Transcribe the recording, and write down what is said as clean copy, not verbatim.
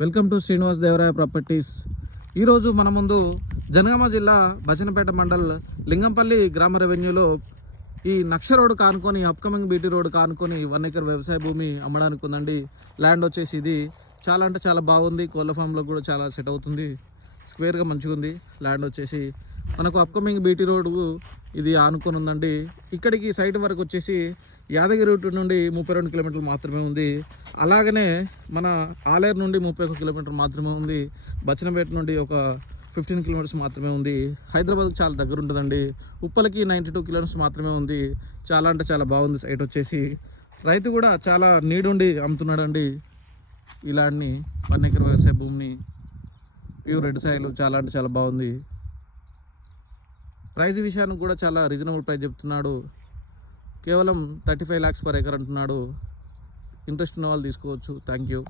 Welcome to Srinivas Devaraya properties. ఈరోజు మన ముందు జనగామ జిల్లా బచనపేట మండల్ లింగంపల్లి గ్రామ రెవెన్యూలో ఈ నక్ష రోడ్ కానుకొని అప్కమింగ్ బీటీ రోడ్ కానుకొని 1 ఎకర్ వ్యవసాయ భూమి అమ్మడానికి ఉందండి. ల్యాండ్ వచ్చేసి ఇది చాలా అంటే చాలా బాగుంది. కోళ్ళ ఫామ్లో కూడా చాలా సెట్ అవుతుంది. స్క్వేర్గా మంచిగా ఉంది. ల్యాండ్ వచ్చేసి మనకు అప్కమింగ్ బీటీ రోడ్ ఇది ఆనుకొని ఉందండి. ఇక్కడికి సైట్ వరకు వచ్చేసి యాదగిరి రూట్ నుండి 32 కిలోమీటర్లు మాత్రమే ఉంది. అలాగనే మన ఆలేరు నుండి 31 కిలోమీటర్ మాత్రమే ఉంది. బచనపేట నుండి ఒక 15 కిలోమీటర్స్ మాత్రమే ఉంది. హైదరాబాద్కి చాలా దగ్గర ఉంటుందండి. ఉప్పలకి 92 కిలోమీటర్స్ మాత్రమే ఉంది. చాలా అంటే చాలా బాగుంది సైట్ వచ్చేసి. రైతు కూడా చాలా నీడుండి అమ్ముతున్నాడండి ఈ ల్యాండ్ని. 1 ఎకర్ వ్యవసాయ భూమిని ప్యూర్ రెడ్ సాయిల్. చాలా అంటే చాలా బాగుంది. ప్రైస్ విషయానికి కూడా చాలా రీజనబుల్ ప్రైస్ చెప్తున్నాడు. కేవలం 35 lakhs per acre అంటున్నాడు. ఇంట్రెస్ట్ ఉన్న వాళ్ళు తీసుకోవచ్చు. Thank you.